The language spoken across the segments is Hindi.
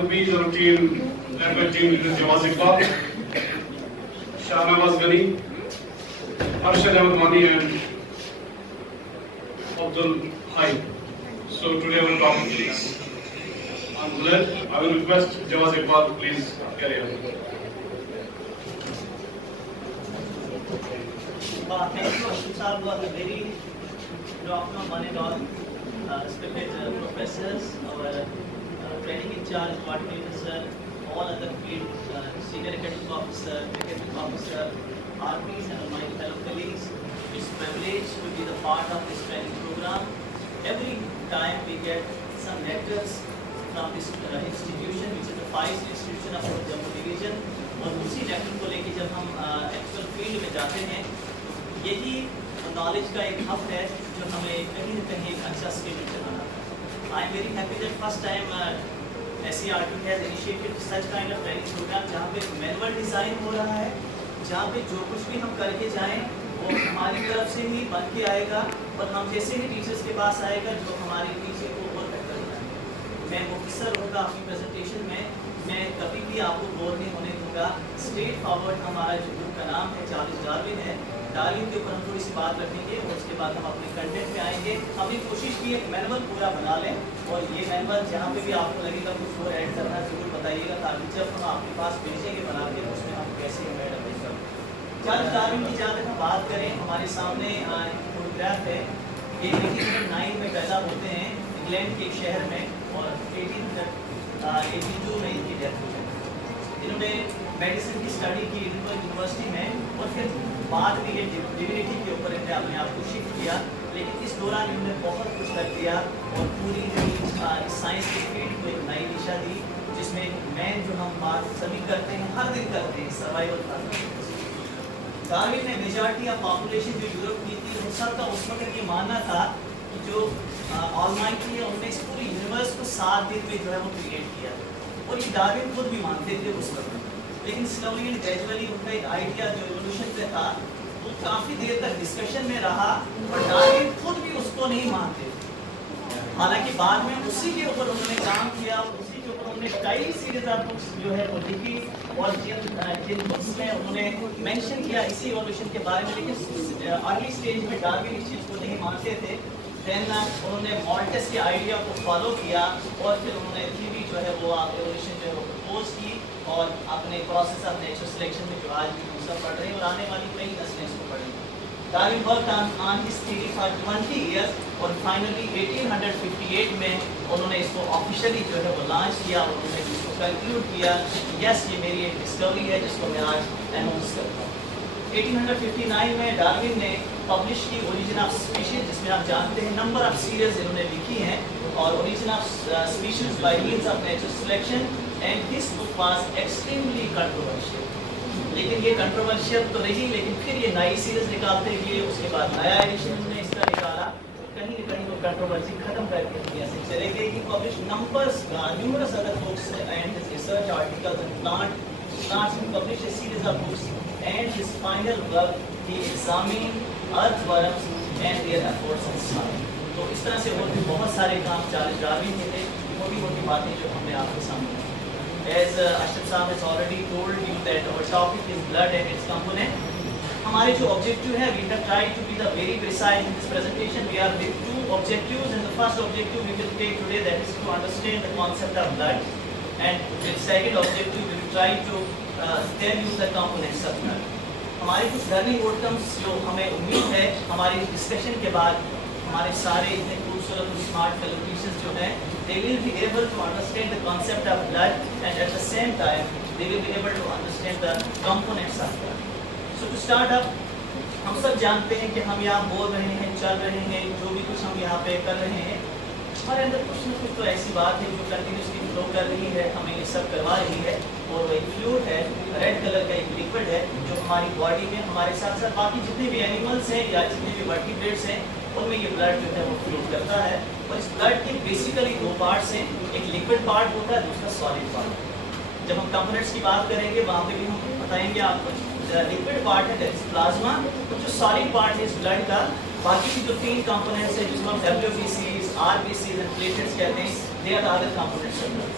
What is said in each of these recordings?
with me is our team, led by team leader Jawaz Iqbal, Shahnawaz Ghani, Arshad Ahmed Wani and Abdul Hai. So today our topic is on blood. I will request Jawaz Iqbal, please carry on. Thank you, Ashwin Saab, for the very good afternoon, one and all. Respected professors, our training in charge, coordinator sir, all other field, senior academic officer, academic officer, RPs and my fellow colleagues. It's a privilege to be the part of this training program. Every time we get some letters from this institution, which is the FAIZ institution of our Jammu division, और उसी लेटर को लेके जब हम एक्चुअल फील्ड में जाते हैं, यही नॉलेज का एक हब है जो हमें कहीं न कहीं एक अच्छा स्किल बनाता है। I am very happy that first time SCERT has initiated such kind of training program जहाँ पे मैनुअल डिज़ाइन हो रहा है, जहाँ पे जो कुछ भी हम करके जाएं वो हमारी तरफ से ही बन के आएगा और हम जैसे ही टीचर्स के पास आएगा जो हमारे टीचर को और बेहतर बनाएगा। मैं मुख्तसर होगा अपनी प्रेजेंटेशन में, मैं कभी भी आपको बोर नहीं होने दूंगा। स्ट्रेट फॉरवर्ड हमारा जो ग्रुप का नाम है चार्ल्स डार्विन है, डार्विन के ऊपर हम थोड़ी सी बात रखेंगे और उसके बाद हम अपने कंटेंट पे आएंगे। हमने कोशिश की एक मैनुअल पूरा बना लें और ये मैनुअल जहाँ पे भी आपको लगेगा कुछ और ऐड करना जरूर बताइएगा ताकि जब हम आपके पास भेजेंगे बना के उसमें हम कैसे ऐड अपडेट करें। चार्ल्स डार्विन की जहाँ तक हम बात करें, हमारे सामने फोटोग्राफ है। ये 1809 में पैदा होते हैं इंग्लैंड के एक शहर में और 1882 में इनकी डेथ हो जाती है। इन्होंने मेडिसिन की स्टडी की एडिनबर्ग यूनिवर्सिटी में और फिर बाद में ये डिविनिटी के ऊपर इन्होंने अपने आप को शिफ्ट किया, लेकिन इस दौरान इन्होंने बहुत कुछ कर दिया और पूरी साइंस की फील्ड को एक नई दिशा दी जिसमें मैन जो हम बात सभी करते हैं हर दिन करते हैं सर्वाइवल का। डार्विन ने मेजॉरिटी ऑफ पॉपुलेशन जो यूरोप की थी उन सब का उस वक्त ये मानना था कि जो ऑलमाइटी है उन्होंने इस पूरी यूनिवर्स को 7 दिन में जो है वो क्रिएट किया और ये डार्विन खुद भी मानते थे उस वक्त। लेकिन स्लोली एंड ग्रेजुअली उनका एक आइडिया जो एवोल्यूशन पे था वो काफ़ी देर तक डिस्कशन में रहा और डार्विन खुद भी उसको नहीं मानते। हालांकि बाद में उसी के ऊपर उन्होंने काम किया और उसी के ऊपर उन्होंने कई सीरीज ऑफ बुक्स जो है वो लिखी और जिन बुक्स में उन्होंने मेंशन किया इसी एवोल्यूशन के बारे में, लेकिन अर्ली स्टेज में डार्विन इस चीज़ को नहीं मानते थे। देन उन्होंने मॉल्टस के आइडिया को फॉलो किया और फिर उन्होंने थ्योरी जो है वो एवोल्यूशन जो है वो प्रपोज की और अपने प्रोसेस ऑफ नेचुरल सिलेक्शन में जो आज भी हम सब पढ़ रहे हैं और आने वाली कई नस्लें इसको पढ़ेंगी। Darwin worked on his theory for 20 years और फाइनली 1858 में उन्होंने इसको ऑफिशियली जो है वो लॉन्च किया और उन्होंने इसको कंक्लूड किया कि यस ये मेरी एक डिस्कवरी है जिसको मैं आज अनाउंस करता हूँ। 1859 में डार्विन ने पब्लिश की ओरिजिन ऑफ स्पीशीज, जिसमें आप जानते हैं नंबर ऑफ सीरीज इन्होंने लिखी हैं और origin of species by means of natural selection and this book was extremely controversial. लेकिन ये कंट्रोवर्शियल तो रही, लेकिन फिर ये नई सीरीज निकालते हुए उसके बाद नया एडिशन उन्होंने इसका निकाला, कहीं न कहीं वो कंट्रोवर्सी खत्म करके दुनिया से चले गए। He publish numbers numerous other books and his research articles and plants to publish a series of books and his final work he examined earthworms and their efforts in science। तो इस तरह से और भी बहुत सारे काम चार्ल्स डार्विन के थे, मोटी बातें जो हमने आपके सामने। As Ashad Saab has already told you that our topic is blood and its component। हमारे जो ऑब्जेक्टिव है, we have tried to be the very precise in this presentation। We are with 2 objectives and the first objective we will take today, that is to understand the concept of blood, and the second objective we will try to tell you the components of blood। हमारे कुछ लर्निंग आउटकम्स जो हमें उम्मीद है हमारी डिस्कशन के बाद हमारे सारे इतने खूबसूरत और स्मार्ट फेलो टीचर्स जो हैं they will be able to understand the concept of blood and at the same time they will be able to understand the components of blood। So to start up, हम सब जानते हैं कि हम यहाँ बोल रहे हैं, चल रहे हैं, जो भी कुछ हम यहाँ पे कर रहे हैं हमारे अंदर कुछ न कुछ तो ऐसी बात है जो कंटिन्यूसली फ्लो कर रही है, हमें ये सब करवा रही है और वो एक फ्लूइड है, रेड कलर का एक लिक्विड है जो हमारी बॉडी में हमारे साथ साथ बाकी जितने भी एनिमल्स हैं या जितने भी वर्टिब्रेट्स हैं उनमें ये ब्लड जो है वो फ्लो करता है। और इस ब्लड के बेसिकली 2 पार्ट्स हैं, एक लिक्विड पार्ट होता है, दूसरा सॉलिड पार्ट। जब हम कंपोनेंट्स की बात करेंगे वहाँ पे भी हम बताएंगे आपको। लिक्विड पार्ट है दैट इज प्लाज्मा, और जो सॉलिड पार्ट है इस ब्लड का बाकी की जो 3 कंपोनेंट्स है जिसको हम WBCs, RBCs एंड प्लेटलेट्स कहते हैं, they are the other components of blood.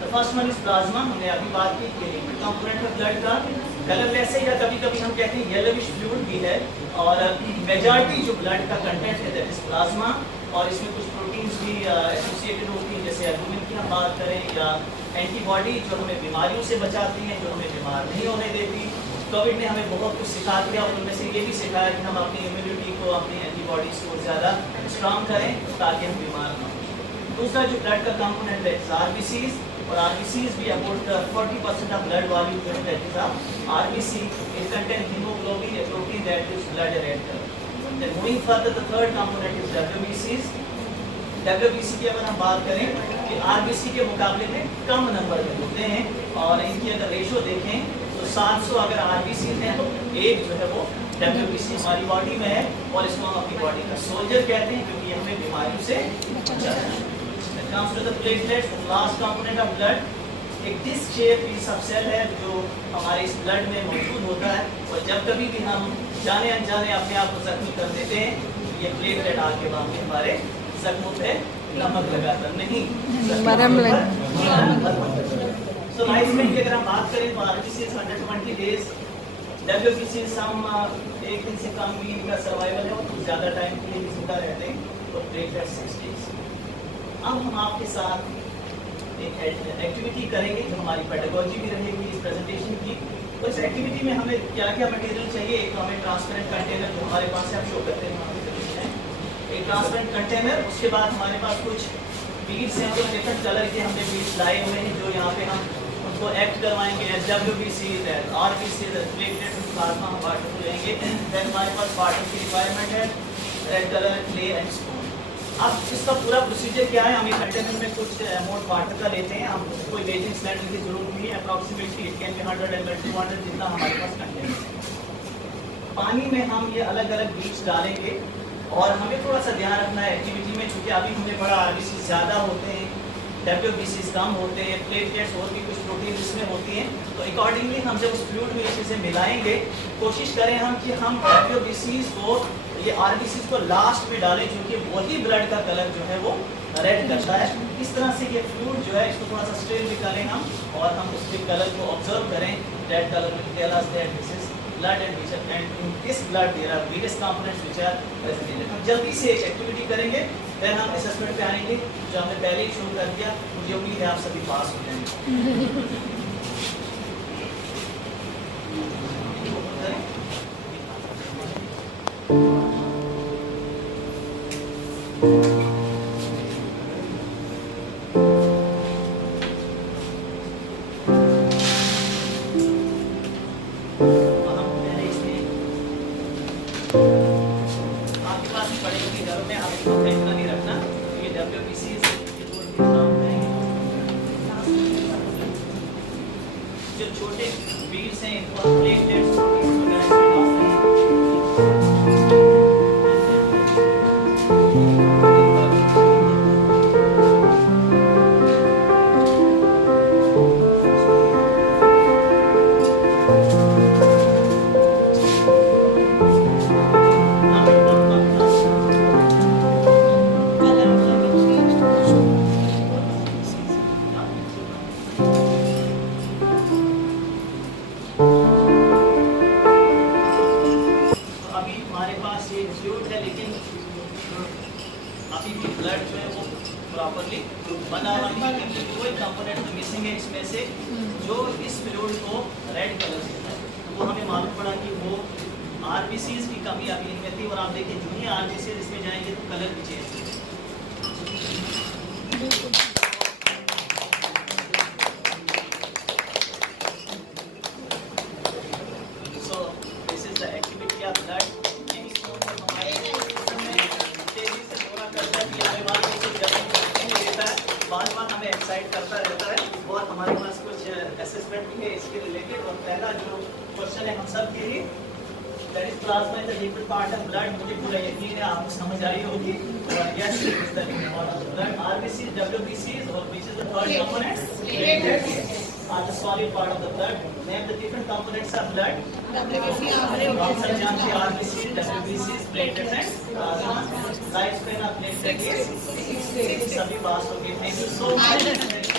The first one is plasma, हमने अभी बात की कि लिक्विड कंपोनेंट है ब्लड का, कलरलेस है या कभी-कभी हम कहते हैं येलोविश फ्लूइड भी है, और मेजॉरिटी जो ब्लड का कंटेंट है दैट इज प्लाज्मा, और इसमें कुछ प्रोटीन्स भी एसोसिएटेड होती हैं, जैसे एल्बुमिन की हम बात करें, या एंटीबॉडी जो हमें बीमारियों से बचाती हैं, जो हमें बीमार नहीं होने देती। कोविड ने हमें बहुत कुछ सिखा दिया, और उनमें से ये भी सिखाया कि हम अपनी इम्यूनिटी को, अपनी एंटीबॉडीज को ज़्यादा स्ट्रांग करें ताकि हम बीमार ना हों। दूसरा जो ब्लड का कंपोनेंट है आरबीसीज, और आरबीसीज भी अबाउट 40% ऑफ ब्लड वॉल्यूम जो है that is RBC, it contain haemoglobin, a protein that is blood red colour. Then moving further the third component is डब्ल्यूबीसीज। डब्ल्यूबीसी की अगर हम बात करें कि आरबीसी के मुकाबले में कम नंबर में होते हैं, और इनकी अगर रेशो देखें तो 700 अगर आरबीसी हैं तो एक जो है वो डब्ल्यूबीसी हमारी बॉडी में है, और इसको हम अपनी बॉडी का सोल्जर कहते हैं क्योंकि हमें बीमारियों से बचाता है। comes to the platelets, the last component of blood, एक disc shape piece of cell है जो हमारे इस ब्लड में मौजूद होता है, और जब कभी भी हम जाने अनजाने अपने आप को जख्मी कर देते हैं तो ये प्लेटलेट आके वहाँ पे हमारे जख्मों पे नमक लगाता नहीं, सो लाइफ में अगर हम बात करें तो आरबीसी 120 डेज, डब्ल्यूबीसी हम एक दिन से कम भी इनका सर्वाइवल है, और ज़्यादा टाइम के लिए जिंदा रहते हैं, तो प्लेटलेट 6 डेज। अब हम आपके साथ एक एक्टिविटी करेंगे जो हमारी पेडागोजी भी रहेगी इस प्रेजेंटेशन की। तो इस एक्टिविटी में हमें क्या क्या मटेरियल चाहिए, एक हमें ट्रांसपेरेंट कंटेनर जो हमारे पास है, आप शो करते हैं एक ट्रांसपेरेंट कंटेनर, उसके बाद हमारे पास कुछ बीड्स हैं जो डिफरेंट कलर के हमने बीड्स लाए हुए हैं, जो यहाँ पे हम उनको एक्ट करवाएंगे as WBC, RBC, platelet, plasma हम वाटर को लेंगे। देन हमारे पास वाटर की रिक्वायरमेंट है, red colour, clay and spoon. अब इसका पूरा प्रोसीजर क्या है, हम एक कंटेनर में कुछ अमाउंट वाटर का लेते हैं, हम कोई वेजिंग स्लैंड की जरूरत नहीं है, approximately it can be 100 ml 200 जितना हमारे पास कंटेनर है। पानी में हम ये अलग अलग बीड्स डालेंगे, और हमें थोड़ा सा ध्यान रखना है एक्टिविटी में, क्योंकि अभी हमने पढ़ा आरबीसी ज़्यादा होते हैं, डब्ल्यूबीसी कम होते हैं, प्लेटलेट्स और भी कुछ प्रोटीन इसमें होती हैं, तो अकॉर्डिंगली हम जब उस फ्लूइड में ये चीज़ें मिलाएंगे, कोशिश करें हम कि हम डब्ल्यूबीसी को, ये आरबीसी को लास्ट में डालें, क्योंकि वही ब्लड का कलर जो है वो रेड करता है। इस तरह से ये फ्लूइड जो है इसको थोड़ा सा स्ट्रेन भी करें हम, और हम उसके कलर को ऑब्जर्व करें, रेड कलर में tell us that this is blood and which and in this blood there are various components which are present। हम जल्दी से एक्टिविटी करेंगे, फिर हम असेसमेंट पे आएंगे, जो हमने पहले ही शुरू कर दिया। मुझे उम्मीद है आप सभी पास हो जाएंगे। जो छोटे बीड्स हैं इनको प्लेटलेट्स वगैरह में डालते हैं। अभी भी ब्लड जो है वो प्रॉपर्ली बना हुआ नहीं है, क्योंकि कोई कंपोनेंट मिसिंग है इसमें से जो इस फ्लूइड को रेड कलर देता है। वो हमें मालूम पड़ा कि वो आरबीसीज की कमी अभी इनमें थी, और आप देखिए जो ही आरबीसीज इसमें जाएंगे तो कलर भी चेंज हो जाएगा। So this is the activity of blood। बार-बार हमें एक्साइट करता रहता है, और हमारे पास कुछ असेसमेंट भी है इसके रिलेटेड। और पहला जो क्वेश्चन है हम सब के लिए, that is plasma is the liquid part of blood. मुझे पूरा यकीन है आपको समझ आ रही होगी। और yes, it is the liquid part of blood. RBC, WBC, और which is the third component, platelets are the solid part of the blood। Name the different components of blood। WBC, हम सब जानते हैं RBC, WBC, platelets and plasma। Life span of platelet is 6 days। सभी पास हो गए। Thank you so much।